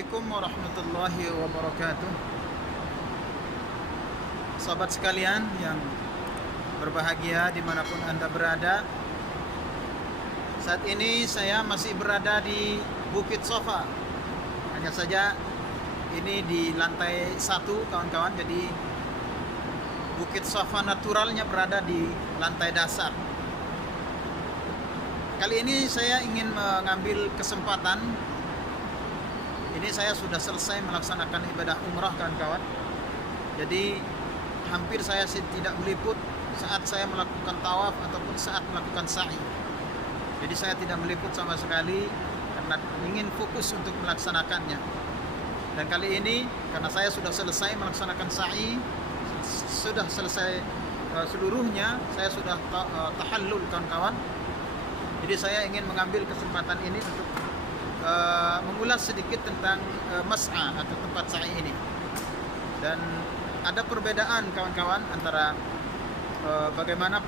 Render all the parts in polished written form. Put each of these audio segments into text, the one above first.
Assalamualaikum warahmatullahi wabarakatuh. Sahabat sekalian yang berbahagia dimanapun Anda berada, saat ini saya masih berada di Bukit Sofa. Hanya saja ini di lantai 1 kawan-kawan, jadi Bukit Sofa naturalnya berada di lantai dasar. Kali ini saya ingin mengambil kesempatan. Ini saya sudah selesai melaksanakan ibadah umrah kawan-kawan. Jadi hampir saya tidak meliput saat saya melakukan tawaf ataupun saat melakukan sa'i. Jadi saya tidak meliput sama sekali karena ingin fokus untuk melaksanakannya. Dan kali ini karena saya sudah selesai melaksanakan sa'i, sudah selesai seluruhnya, saya sudah tahallul kawan-kawan. Jadi saya ingin mengambil kesempatan ini untuk mengulas sedikit tentang mas'a atau tempat sa'i ini. Dan ada perbedaan kawan-kawan antara bagaimana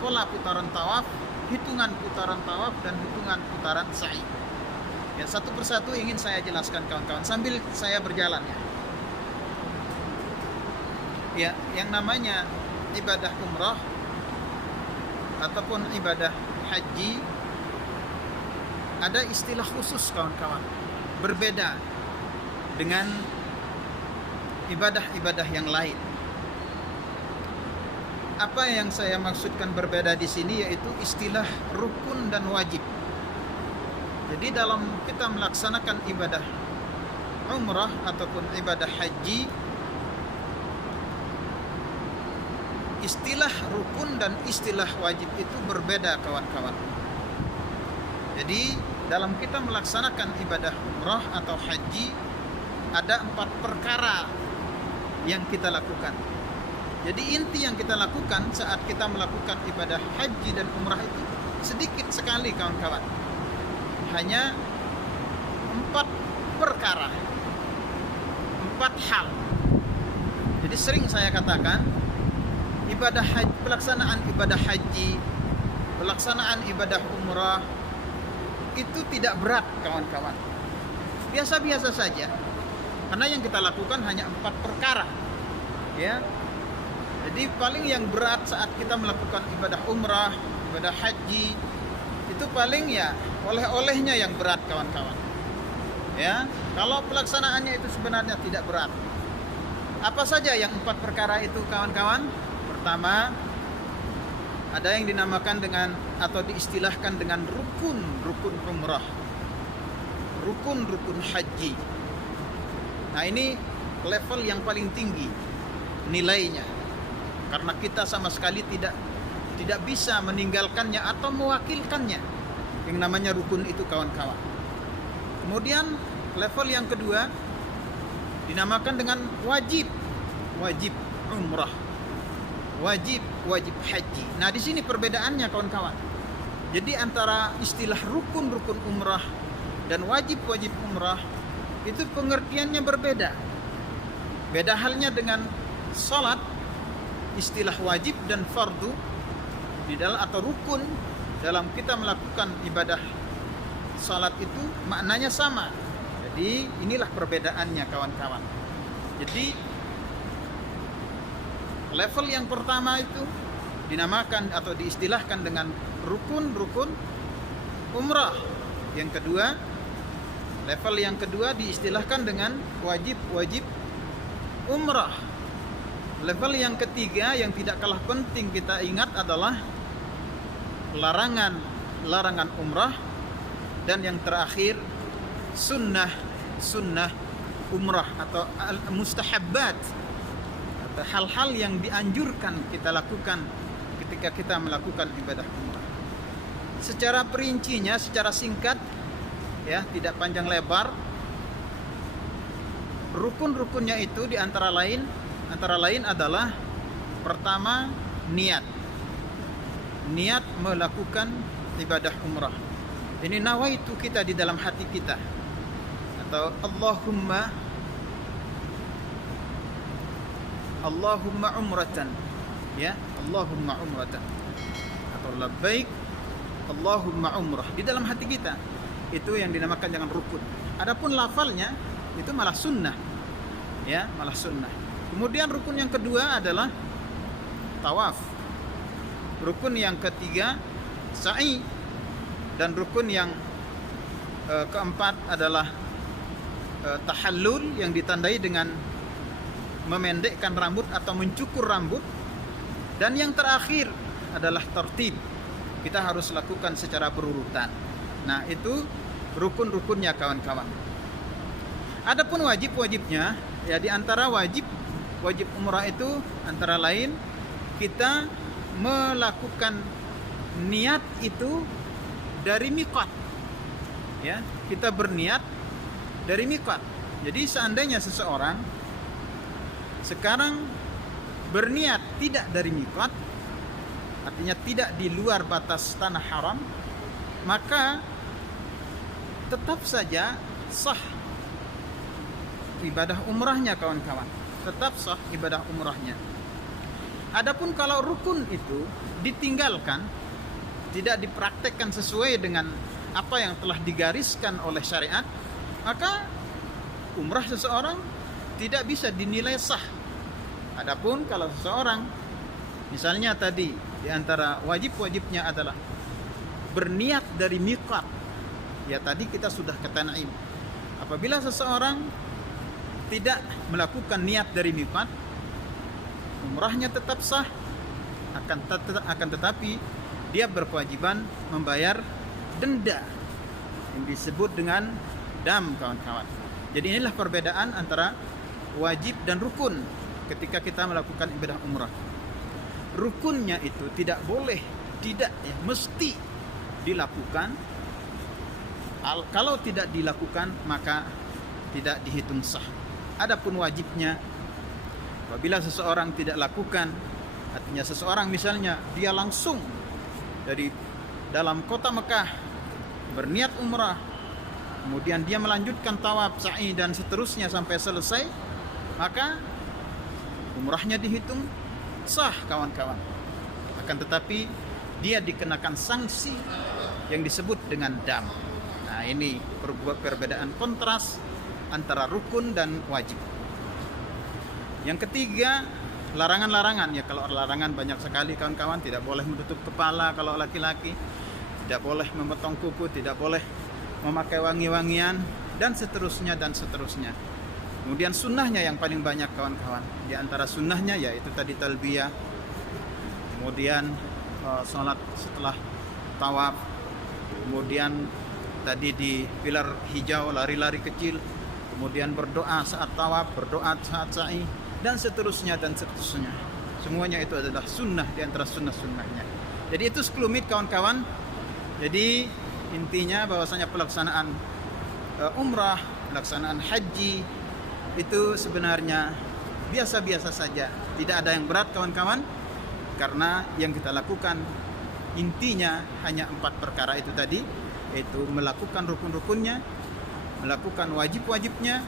pola putaran tawaf, hitungan putaran tawaf dan hitungan putaran sa'i. Ya, satu persatu ingin saya jelaskan kawan-kawan sambil saya berjalan ya. Ya, yang namanya ibadah umrah ataupun ibadah haji ada istilah khusus kawan-kawan, berbeda dengan ibadah-ibadah yang lain. Apa yang saya maksudkan berbeda di sini yaitu istilah rukun dan wajib. Jadi dalam kita melaksanakan ibadah umrah ataupun ibadah haji, istilah rukun dan istilah wajib itu berbeda kawan-kawan. Jadi dalam kita melaksanakan ibadah umrah atau haji ada 4 perkara yang kita lakukan. Jadi inti yang kita lakukan saat kita melakukan ibadah haji dan umrah itu sedikit sekali kawan-kawan. Hanya 4 perkara, 4 hal. Jadi sering saya katakan ibadah haji, pelaksanaan ibadah haji, pelaksanaan ibadah umrah itu tidak berat kawan-kawan. Biasa-biasa saja. Karena yang kita lakukan hanya 4 perkara. Ya. Jadi paling yang berat saat kita melakukan ibadah umrah, ibadah haji itu paling ya oleh-olehnya yang berat kawan-kawan. Ya. Kalau pelaksanaannya itu sebenarnya tidak berat. Apa saja yang 4 perkara itu kawan-kawan? Pertama, ada yang dinamakan dengan atau diistilahkan dengan rukun umrah, rukun haji. Nah, ini level yang paling tinggi nilainya, karena kita sama sekali tidak bisa meninggalkannya atau mewakilkannya. Yang namanya rukun itu kawan-kawan. Kemudian level yang kedua dinamakan dengan wajib umrah, wajib haji. Nah, di sini perbedaannya kawan-kawan. Jadi antara istilah rukun umrah dan wajib umrah itu pengertiannya berbeda. Beda halnya dengan salat, istilah wajib dan fardu di dalam atau rukun dalam kita melakukan ibadah salat itu maknanya sama. Jadi inilah perbedaannya kawan-kawan. Jadi level yang pertama itu dinamakan atau diistilahkan dengan rukun umrah. Yang kedua, level yang kedua diistilahkan dengan wajib umrah. Level yang ketiga yang tidak kalah penting kita ingat adalah larangan umrah. Dan yang terakhir sunnah umrah atau mustahabbat, atau hal-hal yang dianjurkan kita lakukan ketika kita melakukan ibadah umrah. Secara perincinya, secara singkat ya, tidak panjang lebar, rukun-rukunnya itu antara lain adalah pertama niat melakukan ibadah umrah. Ini nawaitu kita di dalam hati kita, atau Allahumma umratan, ya, Allahumma umratan, atau labbaik Allahumma umrah di dalam hati kita. Itu yang dinamakan dengan rukun. Adapun lafalnya itu malah sunnah, ya, malah sunnah. Kemudian rukun yang kedua adalah tawaf. Rukun yang ketiga sa'i, dan rukun yang keempat adalah tahallul yang ditandai dengan memendekkan rambut atau mencukur rambut, dan yang terakhir adalah tertib. Kita harus lakukan secara berurutan. Nah, itu rukun-rukunnya kawan-kawan. Adapun wajib-wajibnya, ya, di antara wajib umrah itu antara lain kita melakukan niat itu dari miqat. Ya, kita berniat dari miqat. Jadi seandainya seseorang sekarang berniat tidak dari miqat, artinya tidak di luar batas tanah haram, maka tetap saja sah ibadah umrahnya kawan-kawan. Tetap sah ibadah umrahnya. Adapun kalau rukun itu ditinggalkan, tidak dipraktekkan sesuai dengan apa yang telah digariskan oleh syariat, maka umrah seseorang tidak bisa dinilai sah. Adapun kalau seseorang misalnya tadi di antara wajib-wajibnya adalah berniat dari miqat, ya tadi kita sudah kata Naim. Apabila seseorang tidak melakukan niat dari miqat, umrahnya tetap sah, akan tetapi dia berkewajiban membayar denda yang disebut dengan dam, kawan-kawan. Jadi inilah perbedaan antara wajib dan rukun ketika kita melakukan ibadah umrah. Rukunnya itu tidak boleh, tidak, ya, mesti dilakukan. Kalau tidak dilakukan maka tidak dihitung sah. Adapun wajibnya, apabila seseorang tidak lakukan, artinya seseorang misalnya dia langsung dari dalam kota Mekah berniat umrah, kemudian dia melanjutkan tawaf, sa'i dan seterusnya sampai selesai, maka umrahnya dihitung sah, kawan-kawan. Akan tetapi dia dikenakan sanksi yang disebut dengan dam. Nah, ini perbedaan kontras antara rukun dan wajib. Yang ketiga, larangan-larangan. Ya, kalau larangan banyak sekali, kawan-kawan. Tidak boleh menutup kepala kalau laki-laki, tidak boleh memotong kuku, tidak boleh memakai wangi-wangian, dan seterusnya dan seterusnya. Kemudian sunnahnya yang paling banyak, kawan-kawan. Di antara sunnahnya yaitu tadi talbiyah, kemudian sholat setelah tawaf, kemudian tadi di pilar hijau lari-lari kecil, kemudian berdoa saat tawaf, berdoa saat sa'i, dan seterusnya dan seterusnya. Semuanya itu adalah sunnah di antara sunnah-sunnahnya. Jadi itu sekelumit, kawan-kawan. Jadi intinya bahwasanya pelaksanaan umrah, pelaksanaan haji itu sebenarnya biasa-biasa saja. Tidak ada yang berat, kawan-kawan, karena yang kita lakukan intinya hanya 4 perkara itu tadi, yaitu melakukan rukun-rukunnya, melakukan wajib-wajibnya,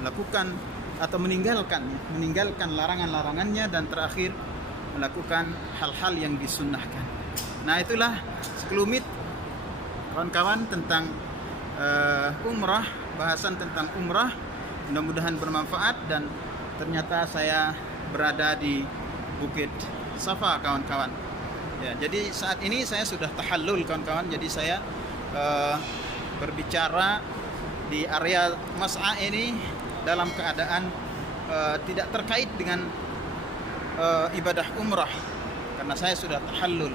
melakukan atau meninggalkan larangan-larangannya, dan terakhir melakukan hal-hal yang disunnahkan. Nah, itulah sekelumit, kawan-kawan, tentang umrah, bahasan tentang umrah. Mudah-mudahan bermanfaat, dan ternyata saya berada di Bukit Safa, kawan-kawan. Ya, jadi saat ini saya sudah tahallul, kawan-kawan. Jadi saya berbicara di area Mas'a ini dalam keadaan tidak terkait dengan ibadah umrah, karena saya sudah tahallul.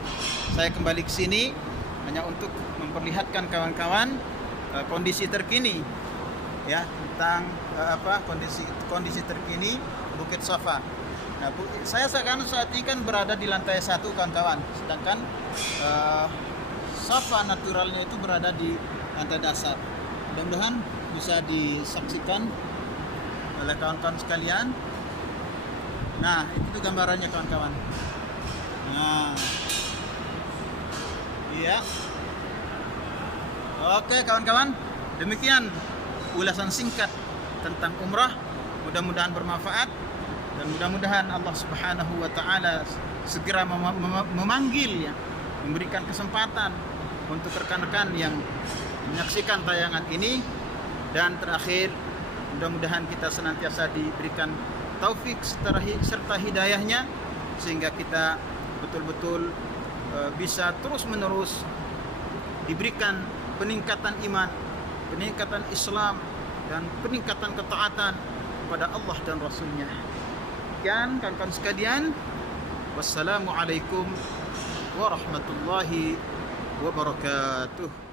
Saya kembali ke sini hanya untuk memperlihatkan kawan-kawan kondisi terkini, ya, tentang kondisi terkini Bukit Safa. Nah, saya sekarang saat ini kan berada di lantai 1, kawan-kawan, sedangkan Safa naturalnya itu berada di lantai dasar. Mudah-mudahan bisa disaksikan oleh kawan-kawan sekalian. Nah, itu gambarannya, kawan-kawan. Nah, iya. Oke, kawan-kawan, demikian ulasan singkat tentang umrah. Mudah-mudahan bermanfaat, dan mudah-mudahan Allah Subhanahu wa taala segera memanggil, ya, memberikan kesempatan untuk rekan-rekan yang menyaksikan tayangan ini Dan terakhir, mudah-mudahan kita senantiasa diberikan taufik serta hidayahnya, sehingga kita betul-betul bisa terus-menerus diberikan peningkatan iman, peningkatan Islam, dan peningkatan ketaatan kepada Allah dan Rasulnya. Sekian kawan-kawan sekalian, wassalamualaikum warahmatullahi wabarakatuh.